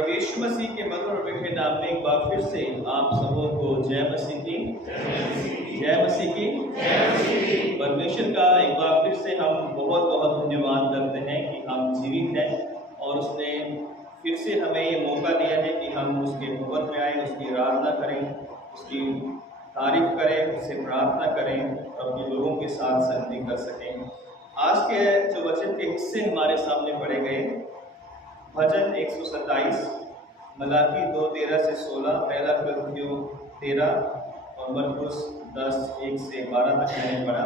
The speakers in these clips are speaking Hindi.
प्रभु यीशु मसीह के मधुर और मीठे नाम में एक बार फिर से आप सबों को जय मसीह की। परमेश्वर का एक बार फिर से हम बहुत बहुत धन्यवाद करते हैं कि हम जीवित हैं और उसने फिर से हमें ये मौका दिया है कि हम उसके भवन में आए, उसकी आराधना करें, उसकी तारीफ करें, उससे प्रार्थना करें और अपने लोगों के साथ संगति कर सकें। आज के जो वचन के हिस्से हमारे सामने पढ़े गए, भजन 127, मलाकी 2:13 से 16, पहला कुरिन्थियों 13 और मरकुस 10:1 से 12 तक मैंने पढ़ा।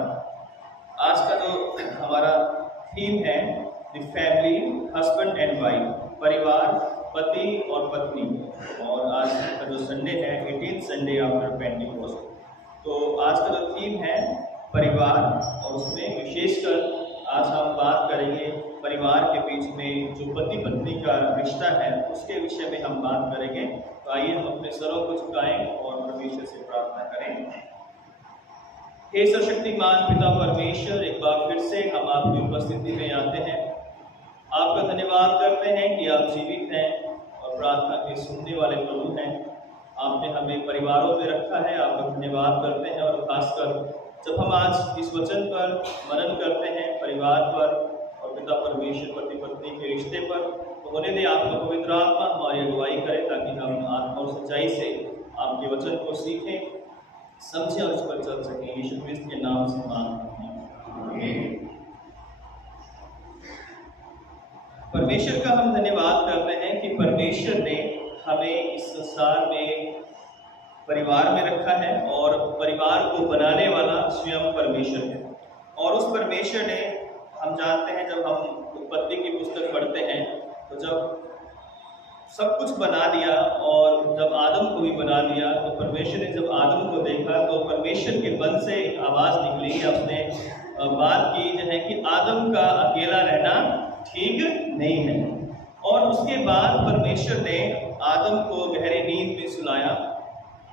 आज का जो हमारा थीम है the family, husband and wife, परिवार, पति और पत्नी। और आज का जो संडे है 18th संडे आफ्टर पेंटिकोस्ट। तो आज का जो थीम है परिवार, और उसमें विशेषकर आज हम बात करेंगे परिवार के बीच में जो पति पत्नी का रिश्ता है उसके विषय में हम बात करेंगे। तो आइए हम अपने सरों को झुकाएं और परमेश्वर से प्रार्थना करें। हे सर्वशक्तिमान पिता परमेश्वर, एक बार फिर से हम आपकी उपस्थिति में आते हैं। आपका धन्यवाद करते हैं कि आप जीवित हैं और प्रार्थना के सुनने वाले प्रभु हैं। आपने हमें परिवारों में रखा है, आपका धन्यवाद करते हैं। और खासकर जब हम आज इस वचन पर मनन करते हैं परिवार पर और पिता परमेश्वर पति पत्नी के रिश्ते पर, तो होने दे आपका पवित्र आत्मा हमारी अगुवाई करे ताकि हम आत्मा और सच्चाई से आपके वचन को सीखें, समझें और उस पर चल सकें। यीशु क्रिस्त के नाम से मांगते हैं। परमेश्वर का हम धन्यवाद करते हैं कि परमेश्वर ने हमें इस संसार में परिवार में रखा है और परिवार को बनाने वाला स्वयं परमेश्वर है। और उस परमेश्वर ने, हम जानते हैं जब हम उत्पत्ति की पुस्तक पढ़ते हैं तो जब सब कुछ बना दिया और जब आदम को भी बना दिया, तो परमेश्वर ने जब आदम को देखा तो परमेश्वर के मन से एक आवाज़ निकली या उसने बात की जो है कि आदम का अकेला रहना ठीक नहीं है। और उसके बाद परमेश्वर ने आदम को गहरी नींद में सुलाया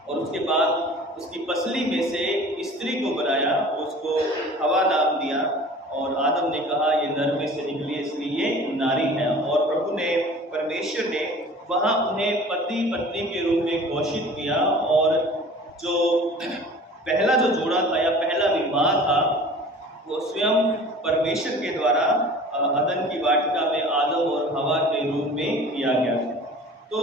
और उसके बाद उसकी पसली में से स्त्री को बनाया, उसको हवा नाम दिया। और आदम ने कहा ये नर में से निकली इसलिए ये नारी है। और प्रभु ने, परमेश्वर ने वहाँ उन्हें पति पत्नी के रूप में घोषित किया। और जो पहला जो जोड़ा था या पहला विवाह था वो स्वयं परमेश्वर के द्वारा अदन की वाटिका में आदम और हवा के रूप में किया गया था। तो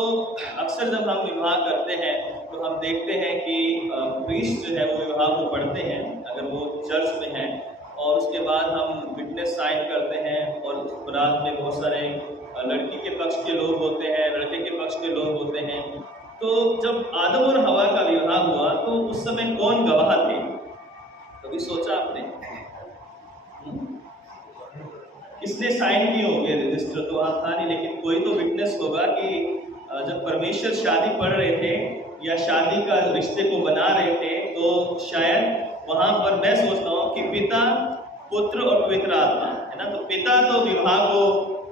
अक्सर जब हम विवाह करते हैं तो हम देखते हैं कि प्रीस्ट जो है वो विवाह को पढ़ते हैं अगर वो चर्च में है, और उसके बाद हम विटनेस साइन करते हैं और उस बारात में बहुत सारे लड़की के पक्ष के लोग होते हैं, लड़के के पक्ष के लोग होते हैं। तो जब आदम और हवा का विवाह हुआ तो उस समय कौन गवाह थे? कभी सोचा आपने? किसने साइन किए होंगे? रजिस्टर तो वहाँ था नहीं, लेकिन कोई तो विटनेस होगा कि जब परमेश्वर शादी पढ़ रहे थे या शादी का रिश्ते को बना रहे थे तो शायद वहाँ पर मैं सोचता हूँ कि पिता, पुत्र और पवित्र आत्मा, है ना। तो पिता तो विवाह को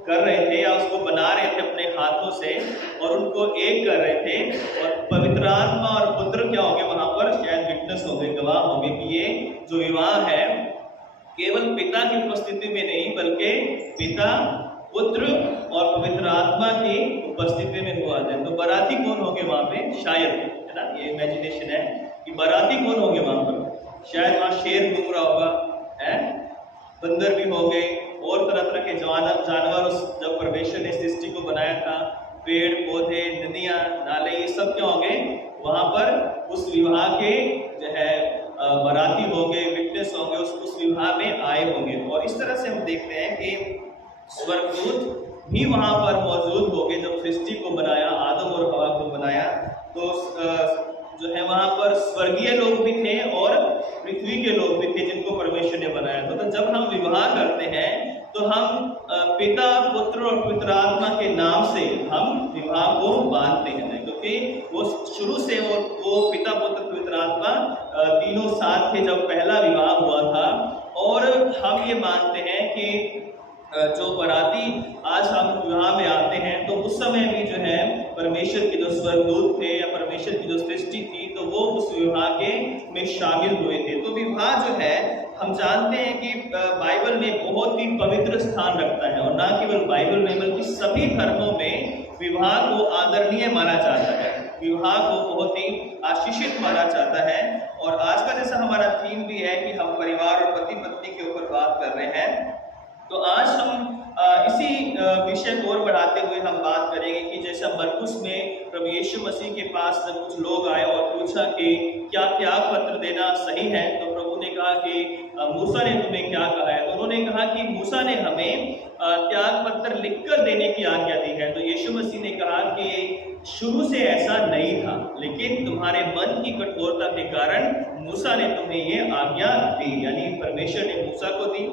कर रहे थे या उसको बना रहे थे अपने हाथों से और उनको एक कर रहे थे, और पवित्र आत्मा और पुत्र क्या होंगे वहाँ पर? शायद विटनेस होंगे, गवाह होंगे कि ये जो विवाह है केवल पिता की उपस्थिति में नहीं बल्कि पिता, पुत्र और पवित्र आत्मा की उपस्थिति में हुआ है। तो बाराती कौन होंगे वहाँ पे? शायद, है ना, ये इमेजिनेशन है कि बाराती कौन होंगे वहाँ पर। शायद वहाँ शेर घूम रहा होगा, है, बंदर भी होंगे और तरह तरह के जानवर। जब परमेश्वर ने सृष्टि को बनाया था, पेड़ पौधे, नदियाँ, नाले, ये सब क्या होंगे वहाँ पर उस विवाह के जो है बाराती होंगे, विटनेस होंगे, उस विवाह में आए होंगे। और इस तरह से हम देखते हैं कि स्वर्गदूत भी वहाँ पर मौजूद होंगे। जब सृष्टि को बनाया, आदम और हवा को बनाया, तो जो है वहाँ पर स्वर्गीय लोग भी थे और पृथ्वी के लोग भी थे जिनको परमेश्वर ने बनाया था। तो जब हम विवाह करते हैं तो हम पिता, पुत्र और पवित्र आत्मा के नाम से हम विवाह को बांधते हैं, क्योंकि वो शुरू से वो पिता, पुत्र, पवित्र आत्मा तीनों साथ थे जब पहला विवाह हुआ था। और हम ये मानते हैं कि जो बराती आज हम विवाह में आते हैं तो उस समय भी जो है परमेश्वर के जो स्वर्गदूत थे या परमेश्वर की जो सृष्टि थी तो वो उस विवाह के में शामिल हुए थे। तो विवाह जो है हम जानते हैं कि बाइबल में बहुत ही पवित्र स्थान रखता है, और ना केवल बाइबल में बल्कि सभी धर्मों में विवाह को आदरणीय माना जाता है, विवाह को बहुत ही आशीषित माना जाता है। और आज का जैसा हमारा थीम भी है कि हम परिवार और पति पत्नी के ऊपर बात कर रहे हैं, तो आज हम इसी विषय को और बढ़ाते हुए हम बात करेंगे कि जैसा मरकुस में प्रभु यीशु मसीह के पास जब कुछ लोग आए और पूछा कि क्या त्याग पत्र देना सही है, तो प्रभु ने कहा कि मूसा ने तुम्हें क्या कहा है। तो उन्होंने कहा कि मूसा ने हमें त्याग पत्र लिखकर देने की आज्ञा दी है। तो यीशु मसीह ने कहा कि शुरू से ऐसा नहीं था, लेकिन तुम्हारे मन की कठोरता के कारण मूसा ने तुम्हें ये आज्ञा दी, यानी परमेश्वर ने मूसा को दी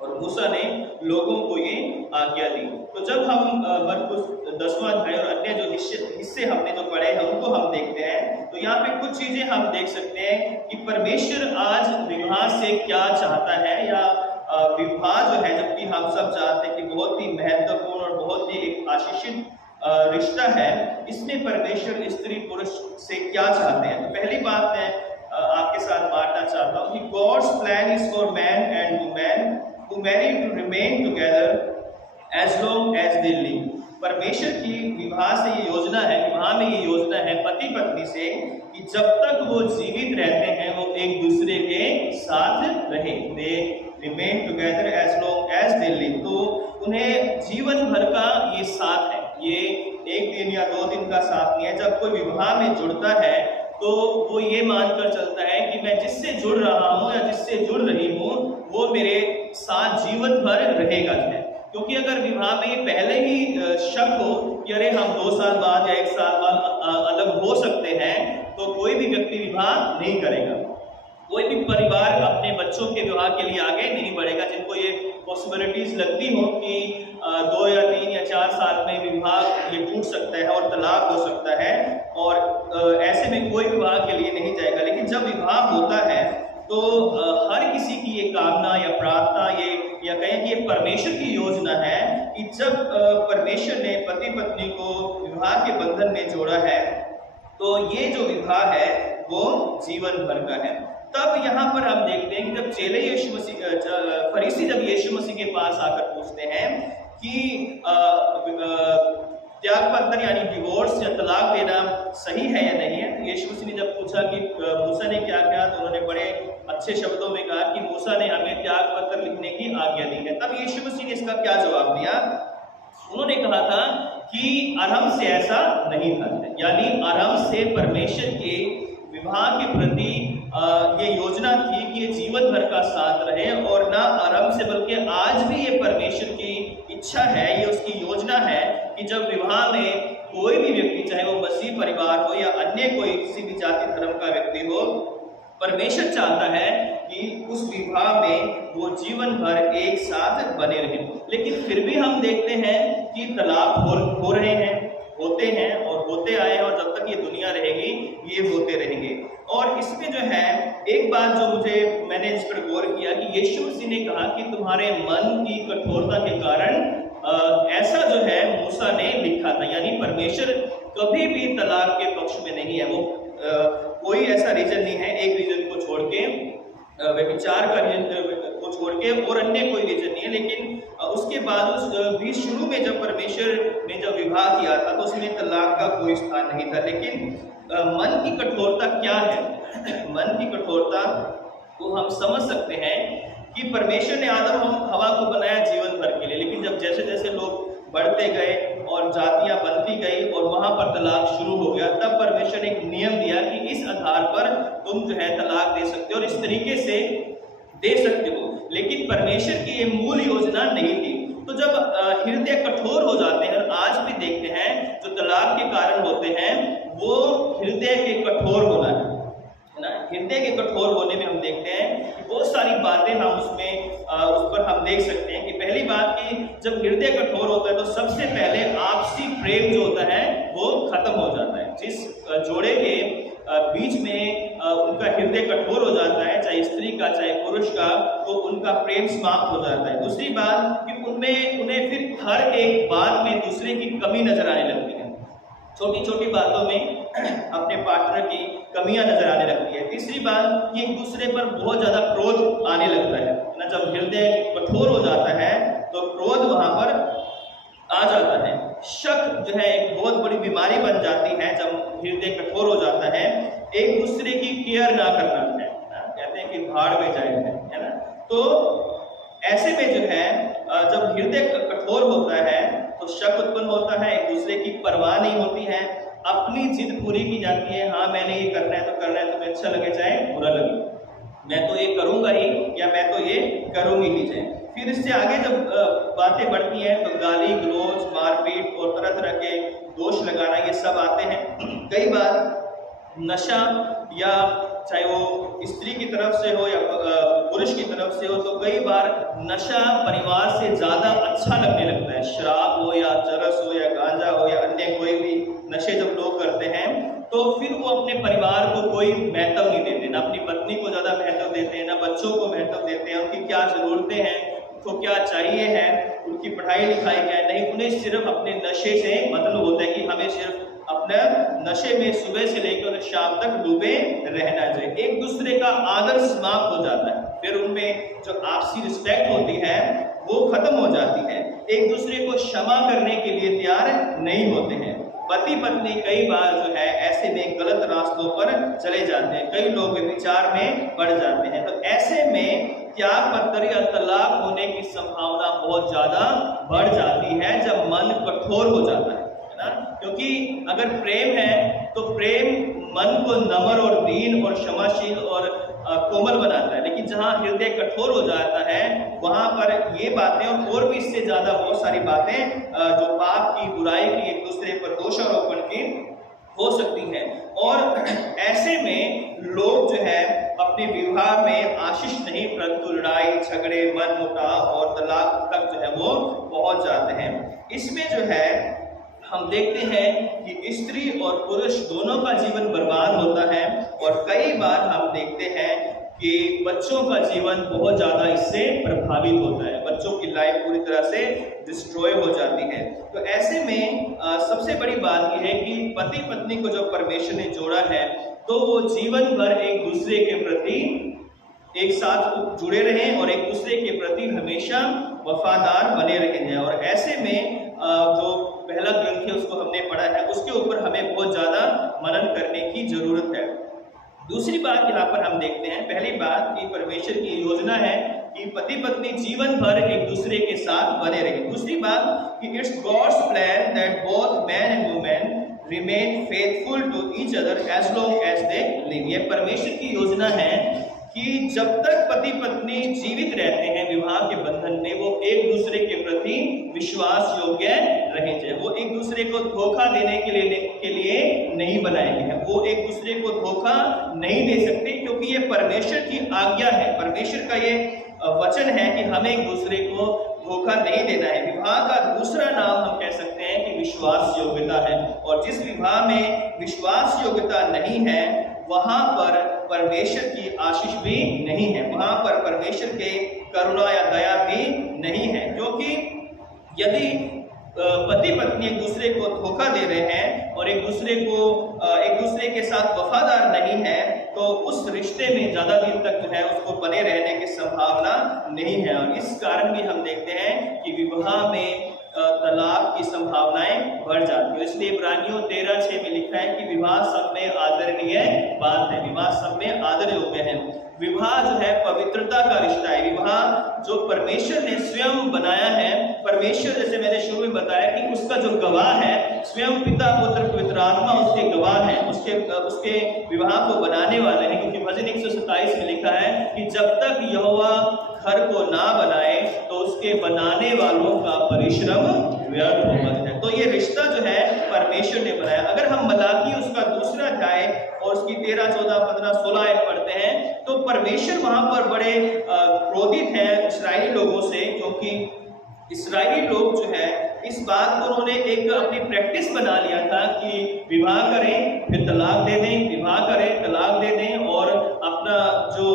और मूसा ने लोगों को ये आज्ञा दी। तो जब हम मरकुस 10वां अध्याय और अन्य जो हिस्से हमने जो पढ़े हैं उनको हम देखते हैं, तो यहाँ पे कुछ चीजें हम देख सकते हैं कि परमेश्वर आज विवाह से क्या चाहता है, या विवाह जो है, जबकि हम सब जानते हैं कि बहुत ही महत्वपूर्ण और बहुत ही एक आशीषित रिश्ता है, इसमें परमेश्वर स्त्री पुरुष से क्या चाहते हैं। तो पहली बात मैं आपके साथ बांटना चाहता हूँ कि God's plan is for man and women who marry to remain together as long as they live। परमेश्वर की विवाह से ये योजना है, विवाह में ये योजना है पति पत्नी से कि जब तक वो जीवित रहते हैं वो एक दूसरे के साथ रहे, they remain together as long as they live। तो उन्हें जीवन भर का ये साथ है, ये एक दिन या 2 दिन का साथ नहीं है। जब कोई विवाह में जुड़ता है तो वो ये मानकर चलता है कि मैं जिससे जुड़ रहा हूँ या जिससे जुड़ रही हूँ वो मेरे साथ जीवन भर रहेगा है। क्योंकि अगर विवाह में ये पहले ही शक हो कि अरे हम 2 साल बाद या 1 साल बाद अलग हो सकते हैं, तो कोई भी व्यक्ति विवाह नहीं करेगा। कोई भी परिवार अपने बच्चों के विवाह के लिए आगे नहीं बढ़ेगा। जिनको ये पॉसिबिलिटीज लगती हो कि 2 या 3 या 4 साल में विवाह ये टूट सकता है और तलाक हो सकता है, और ऐसे में कोई विवाह के लिए नहीं जाएगा। लेकिन जब विवाह होता है तो हर किसी की ये कामना या प्रार्थना, ये या कहें कि ये परमेश्वर की योजना है कि जब परमेश्वर ने पति पत्नी को विवाह के बंधन में जोड़ा है, तो ये जो विवाह है वो जीवन भर का है। तब यहाँ पर हम देखते हैं कि जब चेले यीशु मसीह फरीसी जब यीशु मसीह के पास आकर पूछते हैं कि त्याग पत्र यानी डिवोर्स या तलाक देना सही है या नहीं है, तो यीशु मसीह ने जब पूछा कि मूसा ने क्या किया, तो उन्होंने बड़े अच्छे शब्दों में कहा कि मूसा ने हमें त्याग पत्र लिखने की आज्ञा दी है। तब यीशु मसीह ने इसका क्या जवाब दिया? उन्होंने कहा था कि आरंभ से ऐसा नहीं था, यानी आरंभ से परमेश्वर के विवाह के प्रति ये योजना थी कि ये जीवन भर का साथ रहे, और ना आरंभ से बल्कि आज भी ये परमेश्वर की इच्छा है, ये उसकी योजना है कि जब विवाह में कोई भी व्यक्ति, चाहे वो मसीह परिवार हो या अन्य कोई किसी भी जाति धर्म का व्यक्ति हो, परमेश्वर चाहता है कि उस विवाह में वो जीवन भर एक साथ बने रहें। लेकिन फिर भी हम देखते हैं कि तलाक हो रहे हैं, होते हैं और होते आए, और जब तक ये दुनिया रहेगी ये होते रहेंगे। और इसमें जो है एक बात जो मैंने इस पर गौर किया कि यीशु मसीह ने कहा कि तुम्हारे मन की कठोरता के कारण ऐसा जो है मूसा ने लिखा था, यानी परमेश्वर कभी भी तलाक के पक्ष में नहीं है। वो कोई ऐसा रीजन नहीं है, एक रीजन को छोड़ के, व्यभिचार का रीजन को छोड़ के और अन्य कोई रीजन नहीं है। लेकिन उसके बाद भी शुरू में जब परमेश्वर ने जब विवाह किया था तो उसमें तलाक का कोई स्थान नहीं था। लेकिन मन की कठोरता क्या है? मन की कठोरता को हम समझ सकते हैं कि परमेश्वर ने आदम और हवा को बनाया जीवन भर के लिए, लेकिन जब जैसे जैसे लोग बढ़ते गए और जातियां बनती गई और वहां पर तलाक शुरू हो गया, तब परमेश्वर ने एक नियम दिया कि इस आधार पर तुम जो है तलाक दे सकते हो और इस तरीके से दे सकते हो। लेकिन परमेश्वर की ये मूल योजना नहीं थी। तो जब हृदय कठोर हो जाते हैं, और आज भी देखते हैं जो तलाक के कारण होते हैं वो हृदय के कठोर होना है ना। हृदय के कठोर होने में हम देखते हैं कि बहुत सारी बातें हम उस पर हम देख सकते हैं कि पहली बात कि जब हृदय कठोर होता है तो सबसे पहले आपसी प्रेम जो होता है वो खत्म हो जाता है। जिस जोड़े के बीच में उनका हृदय कठोर हो जाता है, चाहे स्त्री का चाहे पुरुष का, तो उनका प्रेम समाप्त हो जाता है। दूसरी बात कि उन्हें फिर हर एक बात में दूसरे की कमी नजर आने लगती है, छोटी छोटी बातों में अपने पार्टनर की कमियां नजर आने लगती है। तीसरी बात कि एक दूसरे पर बहुत ज्यादा क्रोध आने लगता है ना। जब हृदय कठोर हो जाता है तो क्रोध वहां पर आ जाता है। शक जो है अपनी जिद पूरी की जाती है, हाँ मैंने ये करना है तो करना है, तुम्हें अच्छा लगे चाहे बुरा लगे, मैं तो ये करूंगा ही या मैं तो ये करूंगी ही चाहे। फिर इससे आगे जब बातें बढ़ती हैं तो गाली गलौज, मारपीट और तरह तरह के दोष लगाना ये सब आते हैं। कई बार नशा, या चाहे वो स्त्री की तरफ से हो या पुरुष की तरफ से हो, तो कई बार नशा परिवार से ज़्यादा अच्छा लगने लगता है। शराब हो या चरस हो या गांजा हो या अन्य कोई भी नशे जब लोग करते हैं तो फिर वो अपने परिवार को कोई महत्व नहीं देते, ना अपनी पत्नी को ज़्यादा महत्व देते हैं, ना बच्चों को महत्व देते हैं, उनकी क्या ज़रूरतें हैं, उनको क्या चाहिए है, उनकी पढ़ाई लिखाई क्या है, नहीं, उन्हें सिर्फ अपने नशे से मतलब होता है कि हमें सिर्फ अपने नशे में सुबह से लेकर शाम तक डूबे रहना चाहिए। एक दूसरे का आदर समाप्त हो जाता है, फिर उनमें जो आपसी रिस्पेक्ट होती है वो खत्म हो जाती है, एक दूसरे को क्षमा करने के लिए तैयार नहीं होते हैं। पति पत्नी कई बार जो है ऐसे में गलत रास्तों पर चले जाते हैं, कई लोग विचार में पड़ जाते हैं। तो ऐसे में त्याग पत्र या तलाक होने की संभावना बहुत ज्यादा बढ़ जाती है जब मन कठोर हो जाता है ना। क्योंकि अगर प्रेम है तो प्रेम मन को नम्र और दीन और क्षमाशील और कोमल बनाता है, लेकिन जहाँ हृदय कठोर हो जाता है वहां पर ये बातें और भी इससे ज्यादा बहुत सारी बातें जो पाप की, बुराई की, एक दूसरे पर दोषारोपण की हो सकती हैं। और ऐसे में लोग जो है अपने विवाह में आशीष नहीं परंतु लड़ाई झगड़े, मन मुटाव और तलाक तक जो है वो पहुंच जाते हैं। इसमें जो है हम देखते हैं कि स्त्री और पुरुष दोनों का जीवन बर्बाद होता है, और कई बार हम देखते हैं कि बच्चों का जीवन बहुत ज़्यादा इससे प्रभावित होता है, बच्चों की लाइफ पूरी तरह से डिस्ट्रॉय हो जाती है। तो ऐसे में सबसे बड़ी बात यह है कि पति पत्नी को जब परमेश्वर ने जोड़ा है तो वो जीवन भर एक दूसरे के प्रति एक साथ जुड़े रहें और एक दूसरे के प्रति हमेशा वफादार बने रहें। और ऐसे में जो पहला ग्रंथ है उसको हमने पढ़ा है, उसके ऊपर हमें बहुत ज़्यादा मनन करने की जरूरत है। दूसरी बात यहाँ पर हम देखते हैं, पहली बात कि परमेश्वर की योजना है कि पति पत्नी जीवन भर एक दूसरे के साथ बने रहें। दूसरी बात कि it's God's plan that both man and women remain faithful to each other as long as they live. यह परमेश्वर की योजना है कि जब तक पति पत्नी जीवित रहते हैं विवाह के बंधन में, वो एक दूसरे के प्रति विश्वास योग्य रहे चाहिए। वो एक दूसरे को धोखा देने के लिए नहीं बनाए गए हैं, वो एक दूसरे को धोखा नहीं दे सकते, क्योंकि ये परमेश्वर की आज्ञा है, परमेश्वर का ये वचन है कि हमें एक दूसरे को धोखा नहीं देना है। विवाह का दूसरा नाम हम कह सकते हैं कि विश्वास योग्यता है, और जिस विवाह में विश्वास योग्यता नहीं है वहां पर परमेश्वर की आशीष भी नहीं है, वहां पर परमेश्वर के करुणा या दया भी नहीं है। क्योंकि यदि पति पत्नी एक दूसरे को धोखा दे रहे हैं और एक दूसरे के साथ वफादार नहीं है तो उस रिश्ते में ज्यादा दिन तक जो है उसको बने रहने की संभावना नहीं है। और इस कारण भी हम देखते हैं कि विवाह में तलाक की संभावनाएं बढ़ जाती है। इसलिए इब्रानियों 13:6 में लिखा है कि विवाह सब में आदरणीय बात है, विवाह सब में आदर योग्य है। विवाह जो है पवित्रता का रिश्ता है, विवाह जो परमेश्वर ने स्वयं बनाया है। परमेश्वर, जैसे मैंने शुरू में बताया कि उसका जो गवाह है स्वयं पिता पुत्र पवित्र आत्मा उसके गवाह है, उसके विवाह को बनाने वाले हैं। क्योंकि भजन 127 में लिखा है कि जब तक यहोवा घर को ना बनाए तो उसके बनाने वालों का परिश्रम व्यर्थ होता है। तो ये रिश्ता जो है परमेश्वर ने बनाया। अगर हम मलाकी उसका दूसरा अध्याय और उसकी 13, 14, 15, 16 आयत पढ़ते हैं तो परमेश्वर वहां पर बड़े क्रोधित हैं इस्राएली लोगों से, क्योंकि इस्राएली लोग जो है इस बात को उन्होंने एक अपनी प्रैक्टिस बना लिया था कि विवाह करें फिर तलाक दे दें, विवाह करें तलाक दे दें, और अपना जो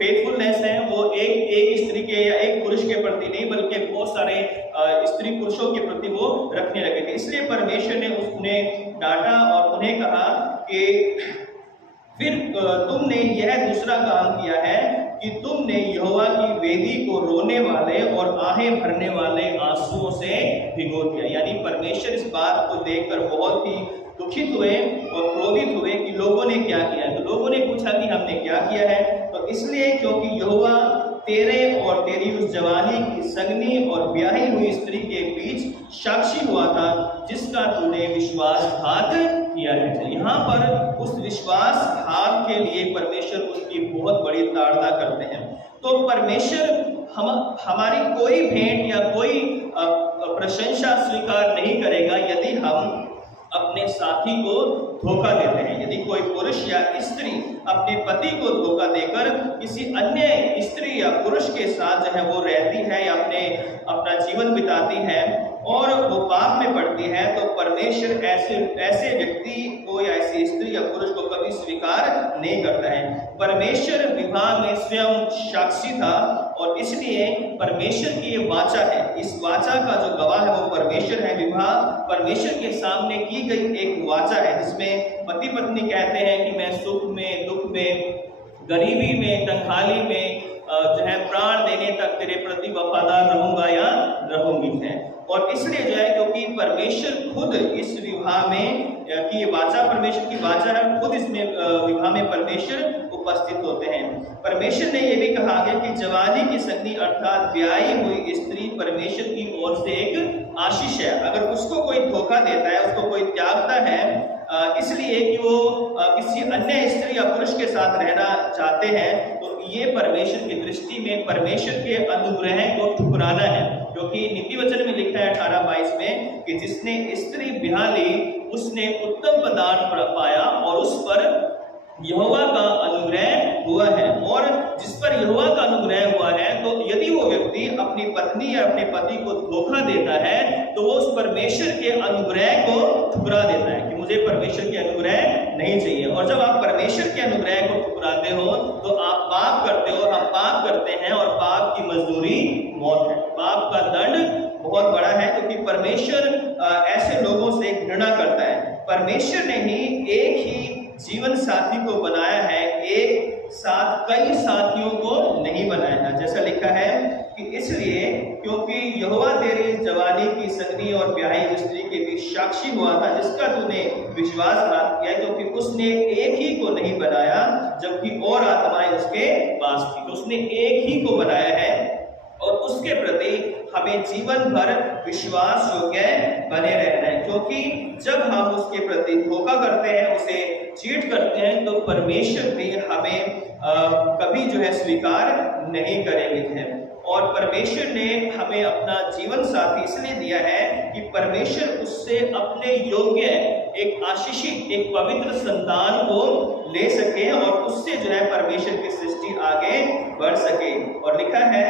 फेथफुलनेस है वो एक स्त्री के या एक पुरुष के प्रति नहीं बल्कि बहुत सारे स्त्री पुरुषों के प्रति वो रखने लगे थे। इसलिए परमेश्वर ने उन्हें डांटा और उन्हें कहा कि फिर तुमने यह दूसरा काम किया है कि तुमने यहोवा की वेदी को रोने वाले और आहें भरने वाले आंसुओं से भिगो दिया। यानी परमेश्वर इस बात को देखकर बहुत ही दुखित हुए और क्रोधित हुए कि लोगों ने क्या किया। तो लोगों ने पूछा कि हमने क्या किया है, तो इसलिए क्योंकि यहोवा तेरे और तेरी उस जवानी की संगनी और ब्याही हुई स्त्री के बीच साक्षी हुआ था, जिसका तूने विश्वासघात किया है। यहाँ पर उस विश्वासघात के लिए परमेश्वर उसकी बहुत बड़ी ताड़ना करते हैं। तो परमेश्वर हमारी कोई भेंट या कोई प्रशंसा स्वीकार नहीं करेगा यदि हम अपने साथी को धोखा देते हैं। यदि कोई पुरुष या स्त्री अपने पति को धोखा देकर किसी अन्य स्त्री या पुरुष के साथ जो है वो रहती है या अपना जीवन बिताती है और वो पाप में पड़ती है, तो परमेश्वर ऐसे व्यक्ति को या ऐसी स्त्री या पुरुष को कभी स्वीकार नहीं करता है। परमेश्वर विवाह में स्वयं साक्षी था और इसलिए परमेश्वर की ये वाचा है, इस वाचा का जो गवाह है वो परमेश्वर है। विवाह परमेश्वर के सामने की गई एक वाचा है जिसमें पति पत्नी कहते हैं कि मैं सुख में, दुख में, गरीबी में, तंगहाली में जो है प्राण देने तक तेरे प्रति वफादार रहूंगा या रहूंगी है। और इसलिए जो है क्योंकि परमेश्वर खुद इस विवाह में की वाचा परमेश्वर की वाचा है, खुद इसमें विवाह में परमेश्वर उपस्थित होते हैं। परमेश्वर ने यह भी कहा गया कि जवानी की संगनी अर्थात ब्याही हुई स्त्री परमेश्वर की ओर से एक आशीष है। अगर उसको कोई धोखा देता है, उसको कोई त्यागता है इसलिए कि वो किसी अन्य स्त्री या पुरुष के साथ रहना चाहते हैं, तो ये परमेश्वर की दृष्टि में परमेश्वर के अनुग्रह को ठुकराना है। क्योंकि नीति वचन में लिखा है 18:22 में कि जिसने स्त्री ब्याह ली उसने उत्तम पदार्थ पाया और उस पर यहोवा का अनुग्रह हुआ है। और जिस पर यहोवा का अनुग्रह हुआ है, तो यदि वो व्यक्ति अपनी पत्नी या अपने पति को धोखा देता है तो वो उस परमेश्वर के अनुग्रह को ठुकरा देता है कि मुझे परमेश्वर के अनुग्रह नहीं चाहिए। और जब आप परमेश्वर के अनुग्रह को ठुकराते हो तो आप पाप करते हो, हम पाप करते हैं और पाप की मजदूरी मौत है। पाप का दंड बहुत बड़ा है क्योंकि परमेश्वर ऐसे लोगों से घृणा करता है। परमेश्वर ने ही एक ही जीवन साथी को बनाया है, एक साथ कई साथियों को नहीं बनाया है। जैसा लिखा है कि इसलिए क्योंकि यहोवा तेरी जवानी की संगनी और ब्याही स्त्री के बीच साक्षी हुआ था, जिसका तूने विश्वासघात किया, क्योंकि उसने एक ही को नहीं बनाया जबकि और आत्माएं उसके पास थी। तो उसने एक ही को बनाया है और उसके प्रति हमें जीवन भर विश्वास योग्य बने रहना है। क्योंकि जब हम उसके प्रति धोखा करते हैं, उसे चीट करते हैं, तो परमेश्वर भी हमें कभी जो है स्वीकार नहीं करेंगे। और परमेश्वर ने हमें अपना जीवन साथी इसलिए दिया है कि परमेश्वर उससे अपने योग्य एक आशीषित एक पवित्र संतान को ले सके और उससे जो है परमेश्वर की सृष्टि आगे बढ़ सके। और लिखा है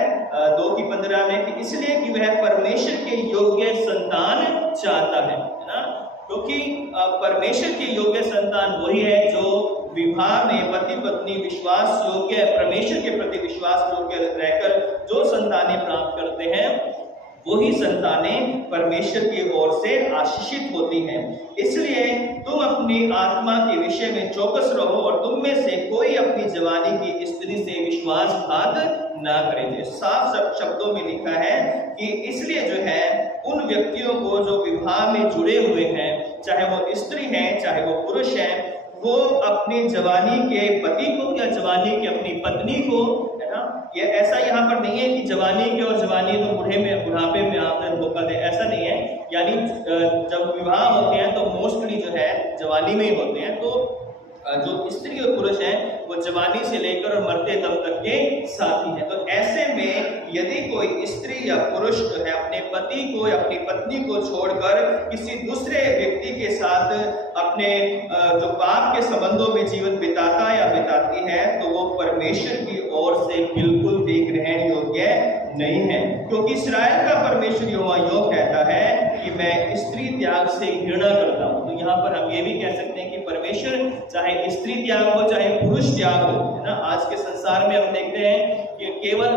2:15 में कि इसलिए कि वह परमेश्वर के योग्य संतान चाहता है ना। क्योंकि परमेश्वर के योग्य संतान वही है जो विवाह में पति पत्नी विश्वास योग्य, परमेश्वर के प्रति विश्वास योग्य रहकर जो संतानें प्राप्त करते हैं, वही संतानें परमेश्वर की ओर से आशीषित होती हैं। इसलिए तुम अपनी आत्मा के विषय में चौकस रहो और तुम में से कोई अपनी जवानी की स्त्री से विश्वासघात ना करे। साफ शब्दों में लिखा है कि इसलिए जो है उन व्यक्तियों को जो विवाह में जुड़े हुए हैं, चाहे वो स्त्री हैं चाहे वो पुरुष हैं, वो अपनी जवानी के पति को या जवानी की अपनी पत्नी को, है ना, ये ऐसा यहाँ पर नहीं है कि जवानी के और जवानी तो बुढ़ापे में आप धोखा दे, ऐसा नहीं है। यानी जब विवाह होते हैं तो मोस्टली जो है जवानी में ही होते हैं। तो जो स्त्री और पुरुष हैं वो जवानी से लेकर और मरते दम तक के साथी हैं। तो ऐसे में यदि कोई स्त्री या पुरुष जो है अपने पति को या अपनी पत्नी को छोड़कर किसी दूसरे व्यक्ति के साथ अपने जो पाप के संबंधों में जीवन बिताता या बिताती है, तो वो परमेश्वर की ओर से बिल्कुल भी ग्रहण योग्य नहीं है। क्योंकि इस्राएल का परमेश्वर यहोवा यूं कहता है कि मैं स्त्री त्याग से घृणा करता हूँ। तो यहाँ पर हम ये भी कह सकते हैं कि परमेश्वर चाहे स्त्री त्याग हो चाहे पुरुष त्याग हो, है ना। आज के संसार में हम देखते हैं कि केवल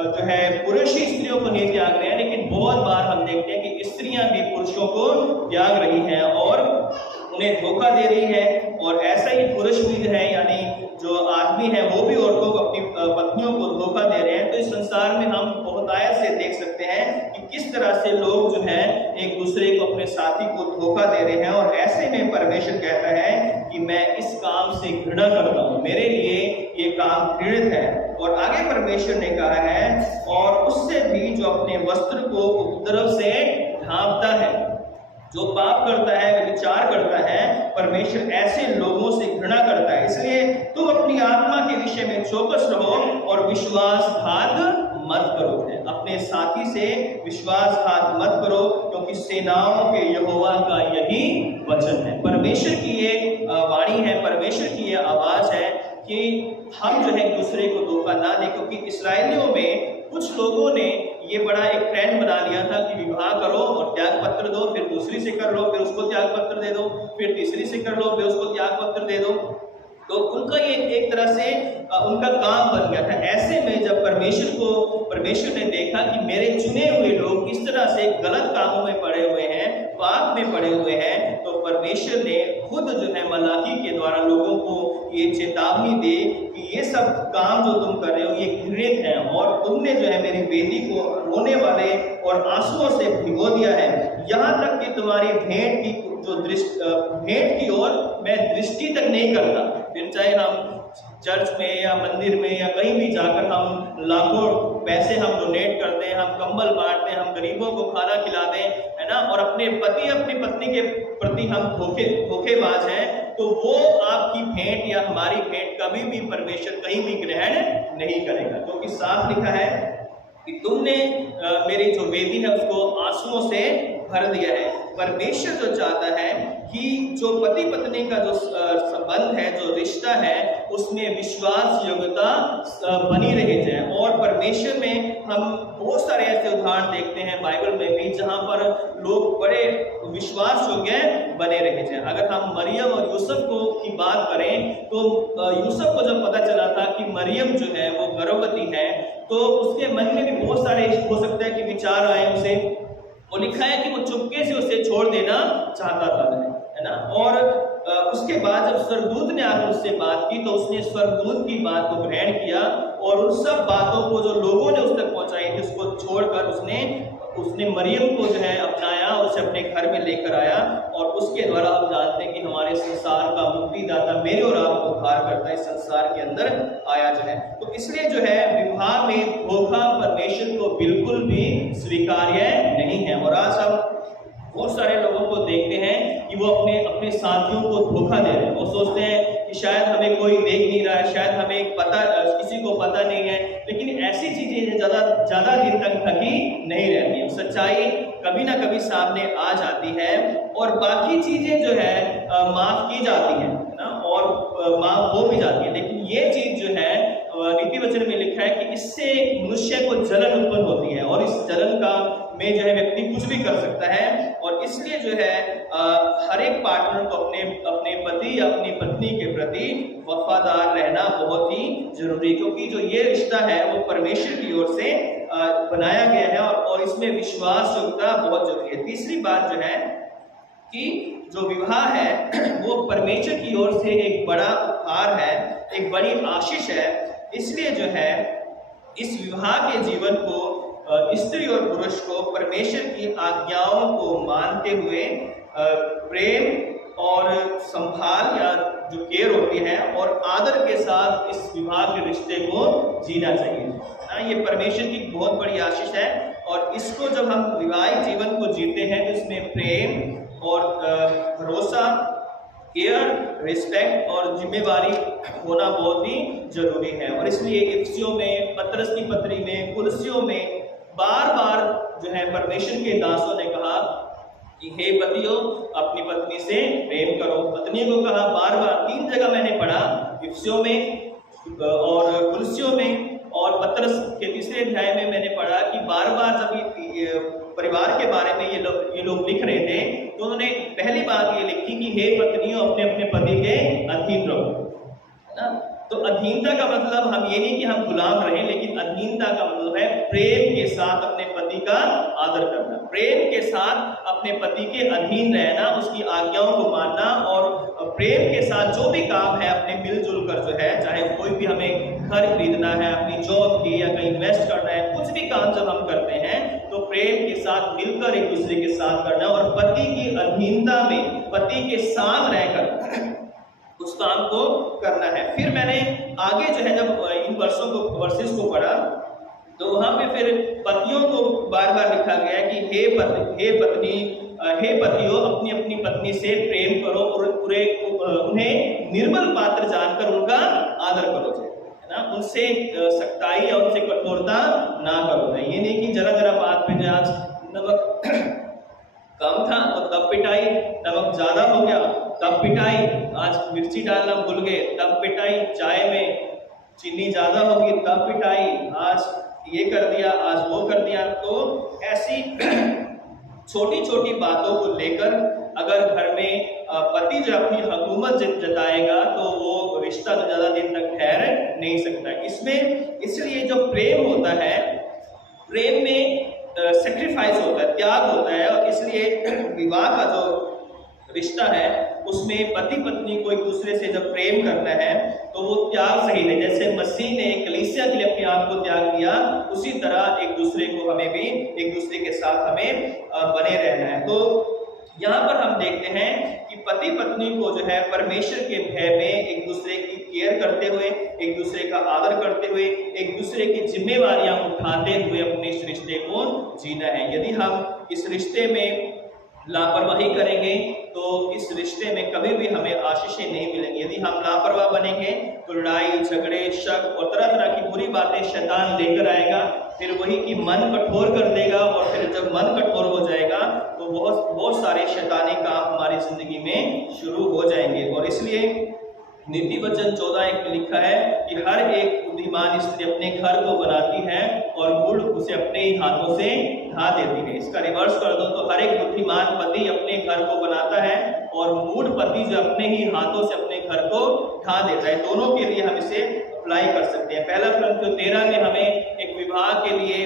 जो है पुरुष ही स्त्रियों को नहीं त्याग रहे हैं, लेकिन बहुत बार हम देखते हैं कि स्त्रियां भी पुरुषों को त्याग रही हैं और उन्हें धोखा दे रही है। और ऐसा ही पुरुष भी जो है, यानी जो आदमी है वो भी औरतों को अपनी पत्नियों को धोखा दे रहे हैं। तो इस संसार में हम बहुत आयत से देख सकते हैं कि किस तरह से लोग जो है एक दूसरे को, अपने साथी को धोखा दे रहे हैं। और ऐसे में परमेश्वर कहता है कि मैं इस काम से घृणा करता हूँ, मेरे लिए ये काम घृणित है। और आगे परमेश्वर ने कहा है, और उससे भी जो अपने वस्त्र को उपद्रव से ढांपता है, जो पाप करता है, व्यभिचार करता है, परमेश्वर ऐसे लोगों से घृणा करता है। इसलिए तुम अपनी आत्मा के विषय में चौकस रहो और विश्वासघात मत करो। अपने साथी से विश्वासघात मत करो, क्योंकि सेनाओं के यहोवा का यही वचन है। परमेश्वर की ये वाणी है, परमेश्वर की ये आवाज है कि हम जो है एक दूसरे को धोखा ना दें। क्योंकि इस्राएलियों में कुछ लोगों ने ये बड़ा एक ट्रेंड बना लिया था कि विवाह करो और त्याग पत्र दो, फिर दूसरी से कर लो, फिर उसको त्याग पत्र दे दो, फिर तीसरी से कर लो, फिर उसको त्याग पत्र दे दो। तो उनका ये एक तरह से उनका काम बन गया था। ऐसे में जब परमेश्वर ने देखा कि मेरे चुने हुए लोग किस तरह से गलत कामों में पड़े हुए हैं, पाप में पड़े हुए हैं, तो परमेश्वर ने खुद जो है मलाकी के द्वारा लोगों को ये चेतावनी दे कि ये सब काम जो तुम कर रहे हो ये घृणित है, और तुमने जो है मेरी वेदी को रोने वाले और आंसुओं से भिगो दिया है, यहाँ तक कि तुम्हारी भेंट की ओर मैं दृष्टि तक नहीं करता। फिर चाहे हम चर्च में या मंदिर में या कहीं भी जाकर हम लाखों पैसे हम डोनेट करते हैं, हम कंबल बांटते हैं, हम गरीबों को खाना खिलाते हैं, है ना, और अपने पति अपनी पत्नी के प्रति हम धोखेबाज हैं, तो वो आपकी भेंट या हमारी भेंट कभी भी परमेश्वर कहीं भी ग्रहण नहीं करेगा। क्योंकि साफ लिखा है कि तुमने मेरी जो वेदी है उसको आंसुओं से भर दिया है। परमेश्वर जो चाहता है कि जो पति पत्नी का जो संबंध है, जो रिश्ता है, उसमें विश्वास योग्यता बनी रह जाए। और परमेश्वर में हम बहुत सारे ऐसे उदाहरण देखते हैं बाइबल में भी जहां पर लोग बड़े विश्वास योग्य बने रह जाए। अगर हम मरियम और यूसुफ की बात करें तो यूसुफ को जब पता चला था कि मरियम जो है वो गर्भवती है, तो उसके मन में भी बहुत सारे हो सकता है कि विचार आए उसे। वो लिखा है कि वो चुपके से उसे छोड़ देना चाहता था, है ना। और उसके बाद जब स्वर्गदूत ने आकर उससे बात की तो उसने स्वर्गदूत की बात को ग्रहण किया और उन सब बातों को जो लोगों ने उस तक पहुंचाई थी उसको छोड़कर उसने मरियम को जो है अपनाया, उसे अपने घर में लेकर आया। और उसके द्वारा हम जानते हैं कि हमारे संसार का मुक्तिदाता मेरे और आपको उद्धार करता इस संसार के अंदर आया जो है। तो इसलिए जो है विवाह में धोखा परमेश्वर को बिल्कुल भी स्वीकार्य नहीं है। और आज हम बहुत सारे लोगों को देखते हैं कि वो अपने साथियों को धोखा दे रहे हैं। वो सोचते हैं कि शायद हमें कोई देख नहीं रहा है, शायद हमें किसी को पता नहीं है, लेकिन ऐसी चीजें ज्यादा दिन तक ढकी नहीं रहती है। सच्चाई कभी ना कभी सामने आ जाती है और बाकी चीजें जो है माफ की जाती है ना, और माफ हो भी जाती है। लेकिन ये चीज जो है नीति वचन में लिखा है कि इससे मनुष्य को जलन उत्पन्न होती है और इस जलन में जो है व्यक्ति कुछ भी कर सकता है। और इसलिए जो है हर एक पार्टनर को अपने पति या अपनी पत्नी के प्रति वफादार रहना बहुत ही जरूरी, क्योंकि जो ये रिश्ता है वो परमेश्वर की ओर से बनाया गया है और इसमें विश्वास योग्यता बहुत जरूरी है। तीसरी बात जो है कि जो विवाह है वो परमेश्वर की ओर से एक बड़ा उपहार है, एक बड़ी आशीष है। इसलिए जो है इस विवाह के जीवन को स्त्री और पुरुष को परमेश्वर की आज्ञाओं को मानते हुए प्रेम और संभाल या जो केयर होती है और आदर के साथ इस विवाह के रिश्ते को जीना चाहिए। ये परमेश्वर की बहुत बड़ी आशीष है और इसको जब हम विवाहिक जीवन को जीते हैं तो इसमें प्रेम और भरोसा, केयर, रिस्पेक्ट और जिम्मेवारी होना बहुत ही जरूरी है। और इसलिए इफिसियों में, पतरस की पत्री में, कुलसियों में बार बार जो है परमेश्वर के दासों ने कहा कि हे पतियों अपनी पत्नी से प्रेम करो। पत्नी को कहा बार बार, 3 जगह मैंने पढ़ा, इफिसियों में और कुलसियों में और पतरस के 3 अध्याय में मैंने पढ़ा कि बार बार जब परिवार के बारे में ये लोग लिख रहे थे तो उन्होंने पहली बात ये लिखी कि हे पत्नियों अपने अपने पति के अधीन रहो, है ना। तो अधीनता का मतलब हम ये नहीं कि हम गुलाम रहें, लेकिन अधीनता का मतलब है प्रेम के साथ अपने पति का आदर करना, प्रेम के साथ अपने पति के अधीन रहना, उसकी आज्ञाओं को मानना और प्रेम के साथ जो भी काम है अपने मिलजुल कर जो है, चाहे कोई भी हमें घर खरीदना है, अपनी जॉब की या कहीं इन्वेस्ट करना है, कुछ भी काम जब हम करते हैं तो प्रेम के साथ मिलकर एक दूसरे के साथ करना और पति की अधीनता में पति के साथ रहकर उस काम को करना है। फिर मैंने आगे जो है जब इन वर्सेस को पढ़ा तो वहां पे फिर पतियों को बार बार लिखा गया कि हे पतियों अपनी अपनी पत्नी से प्रेम करो और उन्हें निर्मल पात्र जानकर उनका आदर करो, है ना। उनसे सख्ताई या उनसे कठोरता ना करो। ये नहीं कि जरा जरा बात पे आज नमक कम था तो तब पिटाई, नमक ज्यादा हो गया तब पिटाई, आज मिर्ची डालना भूल गए तब पिटाई, चाय में चीनी ज्यादा होगी तब पिटाई, आज ये कर दिया आज वो कर दिया। तो ऐसी छोटी छोटी बातों को लेकर अगर घर में पति जो अपनी हुकूमत जताएगा तो वो रिश्ता तो ज्यादा दिन तक ठहर नहीं सकता। इसमें इसलिए जो प्रेम होता है, प्रेम में सेक्रीफाइस होता है, त्याग होता है, और इसलिए विवाह का जो रिश्ता है उसमें पति पत्नी को एक दूसरे से जब प्रेम करना है तो वो त्याग सही है। जैसे मसीह ने कलीसिया के लिए अपने आप को त्याग दिया, उसी तरह एक दूसरे को हमें भी एक दूसरे के साथ हमें बने रहना है। तो यहाँ पर हम देखते हैं कि पति पत्नी को जो है परमेश्वर के भय में एक दूसरे की केयर करते हुए, एक दूसरे का आदर करते हुए, एक दूसरे की जिम्मेवारियां उठाते हुए अपने इस रिश्ते को जीना है। यदि हम इस रिश्ते में लापरवाही करेंगे तो इस रिश्ते में कभी भी हमें आशीषें नहीं मिलेंगी। यदि हम लापरवाह बनेंगे तो लड़ाई झगड़े शक और तरह तरह की बुरी बातें शैतान लेकर आएगा, फिर वही कि मन कठोर कर देगा, और फिर जब मन कठोर हो जाएगा तो बहुत सारे शैतानी काम हमारी जिंदगी में शुरू हो जाएंगे। और इसलिए नीति वचन 14:1 में लिखा है कि हर एक बुद्धिमान स्त्री अपने घर को बनाती है और मूढ़ उसे अपने ही हाथों से ढा देती है। इसका रिवर्स कर दो तो हर एक बुद्धिमान पति अपने घर को बनाता है और मूढ़ पति जो अपने ही हाथों से अपने घर को ढा देता है। दोनों के लिए हम इसे अप्लाई कर सकते हैं। पहला Corinthians 13 में हमें एक विवाह के लिए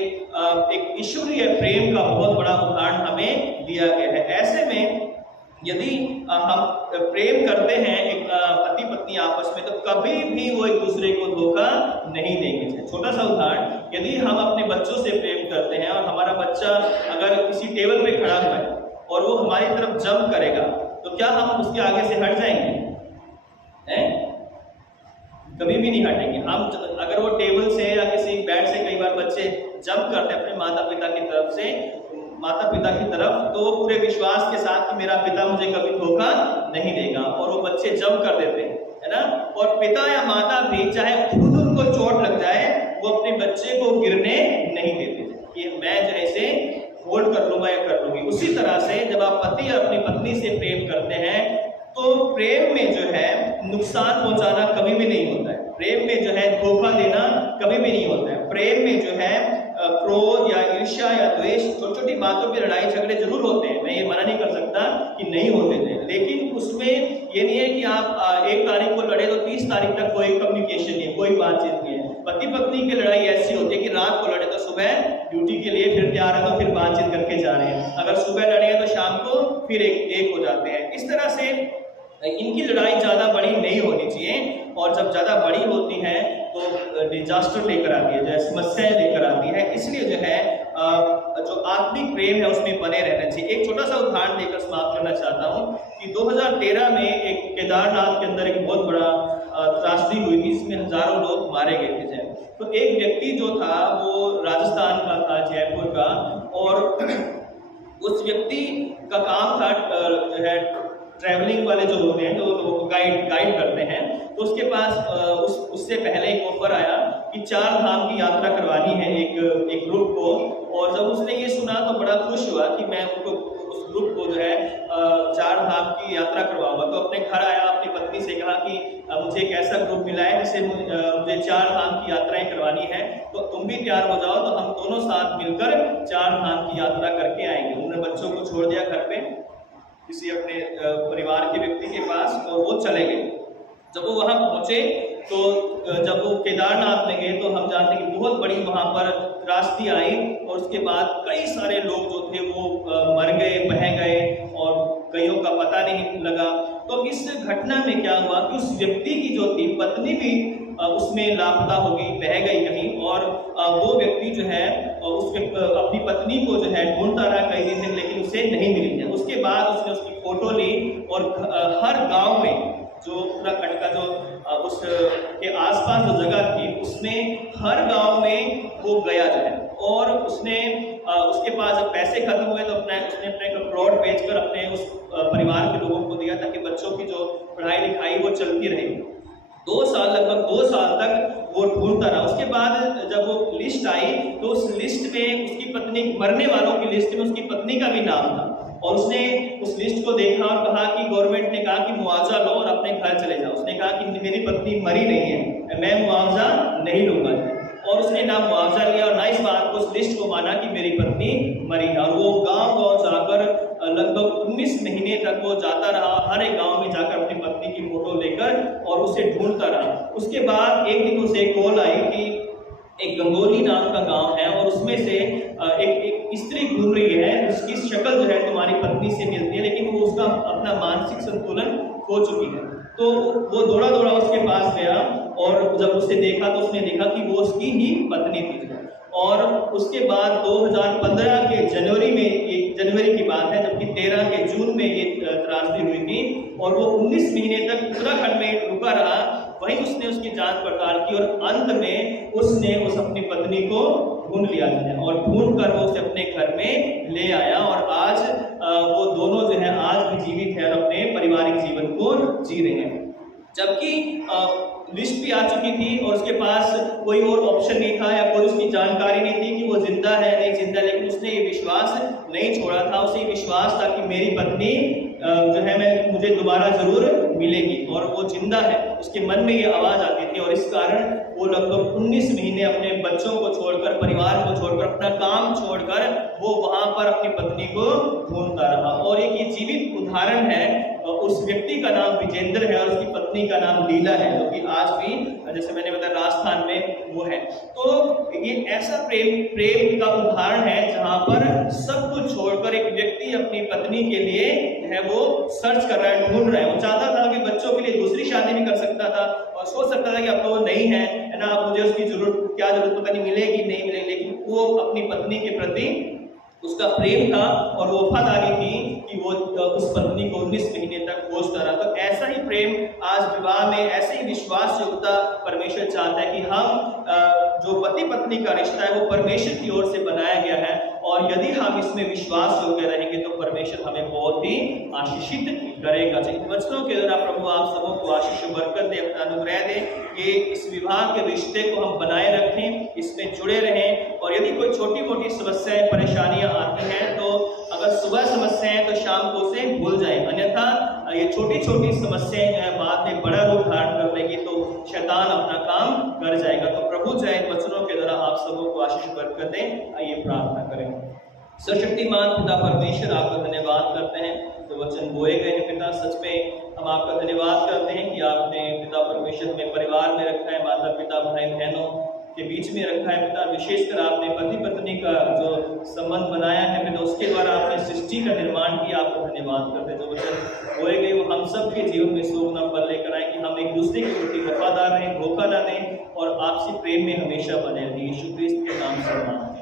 एक ईश्वरीय प्रेम का बहुत बड़ा उदाहरण हमें दिया गया है। ऐसे में यदि हम प्रेम करते हैं एक पति पत्नी आपस में, तो कभी भी वो एक दूसरे को धोखा नहीं देंगे। छोटा सा उदाहरण, यदि हम अपने बच्चों से प्रेम करते हैं और हमारा बच्चा अगर किसी टेबल पे खड़ा हुआ है और वो हमारी तरफ जंप करेगा तो क्या हम उसके आगे से हट जाएंगे? कभी भी नहीं हटेंगे हम। अगर वो टेबल से या किसी बेड से, कई बार बच्चे जंप करते हैं अपने माता पिता की तरफ, तो पूरे विश्वास के साथ कि मेरा पिता मुझे कभी धोखा नहीं देगा, और वो बच्चे जंप कर देते हैं, है ना। और पिता या माता भी चाहे खुद उनको चोट लग जाए वो अपने बच्चे को गिरने नहीं देते कि मैं जैसे होल्ड कर लूंगा या कर लूंगी। उसी तरह से जब आप पति या अपनी पत्नी से प्रेम करते हैं तो प्रेम में जो है नुकसान पहुंचाना कभी भी नहीं होता है। प्रेम में जो है धोखा देना कभी भी नहीं होता है। प्रेम में जो है क्रोध या ईर्ष्या या द्वेष, छोटी छोटी बातों पे लड़ाई झगड़े जरूर होते हैं, मैं ये मना नहीं कर सकता कि नहीं होते थे, लेकिन उसमें ये नहीं है कि आप 1 तारीख को लड़े तो 30 तारीख तक कोई कम्युनिकेशन नहीं है, कोई बातचीत नहीं है। पति पत्नी की लड़ाई ऐसी होती है कि रात को लड़े तो सुबह ड्यूटी के लिए फिर तैयार है तो फिर बातचीत करके जा रहे हैं, अगर सुबह लड़ेंगे तो शाम को फिर एक हो जाते हैं। इस तरह से इनकी लड़ाई ज्यादा बड़ी नहीं होनी चाहिए, और जब ज्यादा बड़ी होती है तो डिजास्टर लेकर आती है, जैसे समस्याएं लेकर आती है। इसलिए जो है जो आत्मिक प्रेम है उसमें बने रहना चाहिए। एक छोटा सा उदाहरण देकर समाप्त करना चाहता हूँ कि 2013 में एक केदारनाथ के अंदर एक बहुत बड़ा त्रासदी हुई थी, इसमें हजारों लोग मारे गए थे। तो एक व्यक्ति जो था वो राजस्थान का था, जयपुर का, और उस व्यक्ति का काम था जो है ट्रैवलिंग वाले जो होते हैं, जो लोगों को गाइड करते हैं, तो उसके पास उससे पहले एक ऑफर आया कि 4 धाम की यात्रा करवानी है एक ग्रुप को। और जब उसने ये सुना तो बड़ा खुश हुआ कि मैं उनको उस ग्रुप को जो है 4 धाम की यात्रा करवाऊंगा। तो अपने घर आया, अपनी पत्नी से कहा कि मुझे एक ऐसा ग्रुप मिला है जिसे मुझे 4 धाम की यात्राएं करवानी है, तो तुम भी तैयार हो जाओ, तो हम दोनों साथ मिलकर 4 धाम की यात्रा करके आएंगे। उन्होंने बच्चों को छोड़ दिया घर पे किसी अपने परिवार के व्यक्ति के पास, और वो चले गए। जब वो वहां पहुंचे तो जब वो केदारनाथ में गए तो हम जानते हैं कि बहुत बड़ी वहां पर त्रासदी आई, और उसके बाद कई सारे लोग जो थे वो मर गए, बह गए, और कईयों का पता नहीं लगा। तो इस घटना में क्या हुआ कि उस व्यक्ति की जो थी पत्नी भी उसमें लापता हो गई, बह गई कहीं, और वो व्यक्ति जो है उसके अपनी पत्नी को जो है ढूंढता रहा कई दिन तक, लेकिन उसे नहीं मिली है। उसके बाद उसने उसकी फोटो ली और हर गांव में जो उत्तराखंड का जो उस के आसपास जो जगह थी उसमें हर गांव में वो गया जो है, और उसने उसके पास जब पैसे खत्म हुए तो उसने अपने प्लॉट बेचकर अपने उस परिवार के लोगों को दिया ताकि बच्चों की जो पढ़ाई लिखाई वो चलती रहे। 2 साल, लगभग 2 साल तक वो ढूंढता रहा। उसके बाद जब वो लिस्ट आई तो उस लिस्ट में उसकी पत्नी, मरने वालों की लिस्ट में उसकी पत्नी का भी नाम था, और उसने उस लिस्ट को देखा और कहा कि गवर्नमेंट ने कहा कि मुआवजा लो और अपने घर चले जाओ। उसने कहा कि मेरी पत्नी मरी नहीं है, मैं मुआवजा नहीं लूंगा, और उसने ना मुआवजा लिया और ना इस बात को, उस लिस्ट को माना कि मेरी पत्नी मरी है। और वो गांव-गांव जाकर लगभग 19 महीने तक वो जाता रहा, हर एक गांव में जाकर अपनी पत्नी की फोटो लेकर और उसे ढूंढता रहा। उसके बाद एक दिन उसे कॉल आई कि एक गंगोली नाम का गांव है और उसमें से एक स्त्री घूम रही है, उसकी शक्ल जो है तुम्हारी पत्नी से मिलती है, लेकिन वो उसका अपना मानसिक संतुलन खो चुकी है। तो वो दौड़ा दौड़ा उसके पास गया और जब उसे देखा तो उसने देखा कि वो उसकी ही पत्नी थी। और उसके बाद 2015 के जनवरी में, एक जनवरी की बात है, जबकि 13 के जून में ये त्रासदी हुई थी, और वो 19 महीने तक उत्तराखंड में रुका रहा। वहीं उसने उसकी जांच पड़ताल की और अंत में उसने उस अपनी पत्नी को ढूंढ लिया है, और ढूंढ कर वो उसे अपने घर में ले आया, और आज वो दोनों जो है आज भी जीवित है और अपने पारिवारिक जीवन को जी रहे हैं। जबकि लिस्ट भी आ चुकी थी और उसके पास कोई और ऑप्शन नहीं था या कोई उसकी जानकारी नहीं थी कि वो जिंदा है नहीं जिंदा, लेकिन उसने ये विश्वास नहीं छोड़ा था। उसे ये विश्वास था कि मेरी पत्नी जो है मुझे दोबारा जरूर मिलेगी, और वो जिंदा है। उसके मन में ये आवाज आती थी, और इस कारण वो लगभग 19 महीने अपने बच्चों को छोड़कर, परिवार को छोड़कर, अपना काम छोड़कर वो वहां पर अपनी पत्नी को ढूंढता रहा। और एक ये जीवित उदाहरण है, उस व्यक्ति का नाम विजेंद्र है और उसकी पत्नी का नाम लीला है, जो कि आज भी, जैसे मैंने बताया, राजस्थान में वो है। तो ये ऐसा प्रेम का उदाहरण है जहां पर सब कुछ छोड़कर एक व्यक्ति अपनी पत्नी के लिए है वो सर्च कर रहा है, ढूंढ रहा है। वो चाहता था कि बच्चों के लिए दूसरी शादी भी कर सकता था और सोच सकता था कि अब तो वो नहीं है ना, अब मुझे उसकी क्या जरूरत, पता नहीं मिलेगी नहीं मिलेगी, लेकिन वो अपनी पत्नी के प्रति उसका प्रेम था और वो वफादारी थी कि वो उस पत्नी को 19 महीने तक खोजता रहा। तो ऐसा ही प्रेम आज विवाह में, ऐसे ही विश्वास योग्यता परमेश्वर चाहता है कि हम जो पति पत्नी का रिश्ता है वो परमेश्वर की ओर से बनाया गया है, और यदि हम इसमें विश्वास योग्य रहेंगे तो परमेश्वर हमें बहुत ही आशीषित करेगा। इन वचनों के द्वारा प्रभु आप सबों को आशीष बरकत दे, अपना अनुग्रह दे कि इस विवाह के रिश्ते को हम बनाए रखें, इसमें जुड़े रहें। और यदि कोई छोटी मोटी समस्याएं, परेशानियां आती हैं तो अगर सुबह समस्याएं तो शाम को उसे भूल जाए, अन्यथा ये छोटी छोटी समस्याएं जो है बाद में बड़ा रूप धारण कर लेगी तो शैतान अपना काम कर जाएगा। तो प्रभु चाहे वचनों के द्वारा आप सबों को आशीष बरकत दें। आइए प्रार्थना करें। सर्वशक्तिमान पिता परमेश्वर, आपका धन्यवाद करते हैं जो वचन बोए गए हैं पिता। सच में हम आपका धन्यवाद करते हैं कि आपने पिता परमेश्वर हमें परिवार में रखा है, माता पिता भाई बहनों के बीच में रखा है पिता। विशेषकर आपने पति पत्नी का जो संबंध बनाया है पिता, उसके द्वारा आपने सृष्टि का निर्माण किया, आपको धन्यवाद करते हैं। जो वचन बोए गए वो हम सब के जीवन में सोना फल लेकर आए कि हम एक दूसरे के प्रति वफादार रहें, धोखा न दें और आपसी प्रेम में हमेशा बने रहें। यीशु क्रिस्त के नाम से।